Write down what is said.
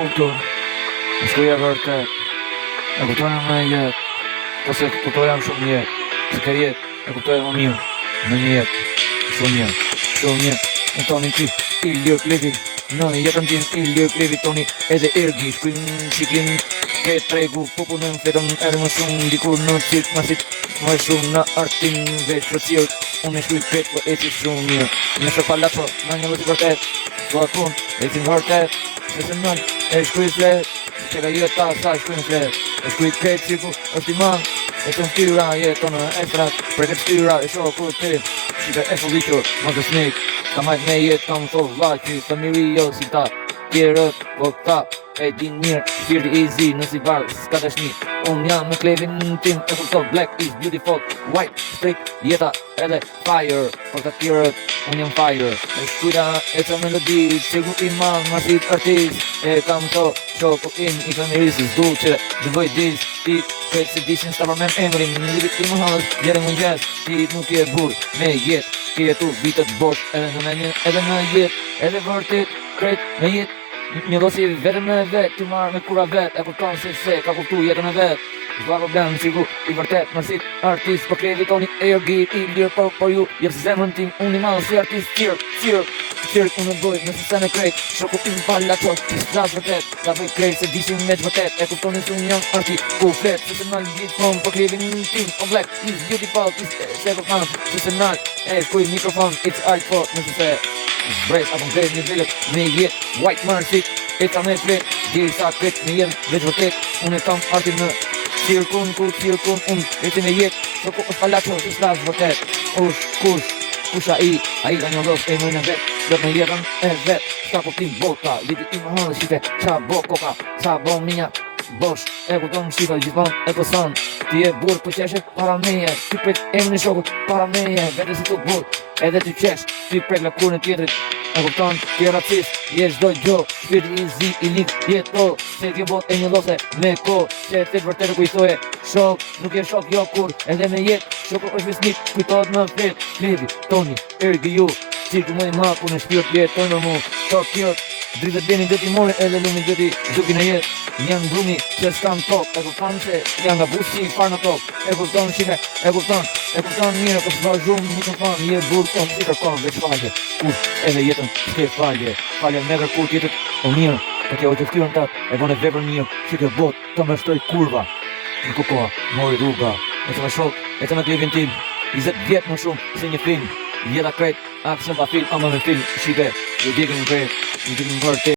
Kupton, në shkuja vërtet, e kuptojnë më jetë, po se kuptojnë shumë jetë, se ka jetë, e kuptojnë më mirë, në një jetë, shumë mirë, në toni ti, i lirë plevi, në jetën tim, i lirë plevi toni, edhe ergi, shkujnë shiklin, ke tregu, po punën fletën edhe më shumë, dikur në cilë, masit, më shumë në artin, veç për cilë, unë e shkuj pet, po e si shumë mirë, në shë palato, në një vëtë vërtet, po atë punë, e si vërtet, se se nënë, e shkuj flet, që ka jetë ta sa shkuj në flet, e shkuj këtë cirku, është i manë, e të në ftyra jetë në estrat, për këtë ftyra e shohë kur të, që ka e fëlliqur, më të snik, ka majtë me jetë, ka më thovë vaqë, të miri jo si ta, tjerët, po ta, e din mirë, shpirti i zi, nësi varë, s'ka të shni, unë jam në klevin tim, e kuptov, black is beautiful, white, strict, jeta, edhe fire, por të tjerët, unë jam fire, e shkujta e të melodi, cigu i manë, marsit artist, e kam to, shoko im, i famirisës, du që dë voj dis, ti, këtë se disin s'ta përmen emrin, në libit i më halës, jere më njës, ti nuk je burë, me jetë, ki jetu vitët bosh, edhe në menjën, edhe në jetë, edhe vërtit, krejt, me jetë, një dosi vetëm në vetë, ti marrë me kura vetë, e kuptonë se ka kuptu jetën e vetë, s'ka problem, sigur, i vërtet, mërësit, artist, po krevi toni, ergi, i lirë, por ju, jep se zemrën tim, unë i malë si artist, qirë, unë e bëj, nëse se me krejt, shoku tim palla qo, i s'las vërtet, ka bëj krejt, se disin me që vërtet, e kuptoni se unë jam artist, ku flet, se se nalë gjithë kom, po krevi tim, on black, is beautiful, se kuptonë, se se nalë, e kuj mikrofon, it's art for, nëse se, Bres, apo në krejt një zilët, me jetë, white mercy, e ta me flet, diri sa krejt me jetë, veç vërtet, unë e kam artin në cirkun, unë, e ti me jetë, që ku është palacho, që s'las vërtet, kusha i ka një dos, e më në vetë, dhe me jetën e vetë, s'ka kuptim bota, lidi i më hënë, shife, qa bo koka, sa bo minja, bosh, e kupton shifa, gjithon, e pëson, ti e burë për qeshe, para meje, ti pret emën e shokut, para meje, vete si tu burë, edhe ty qesh, ty prek lakurën e tjetrit, e kupton, ti e racist, je çdo gjo, shpirti i zi, i lik, jeto, se t'je bot e një lose, me ko, se të vërtetë ku i thoje, shok, nuk je shok jo kur, edhe me jet, shoku është visnik, kujtohet më flet, klevi, toni, ergi ju, cirku më i maku në shpirt jeton në mu, to kjot, dritët beni dhe ti more, edhe lumi dhe ti dukin e jet, janë brumi që s'kam tok, e kupton se janë nga busi i farë në tok, e kupton shime, e kupton mirë, po s'ka zhumë mikrofon, je burë ton, si kërkon, veç falje, edhe jetën, s'ke falje me kërkur tjetët, o mirë, po t'ja o të ftyrën ta, e bone vepër mirë, që të bot, të më shtoj kurva, në kukoha, mori rruga, e të më shok, e të më klevin tim, 20 vjetë më shumë, se një film, jeta krejt, aksion pa film, ama me film, shipe, ju dikin në krejt, ju dikin në vërtet.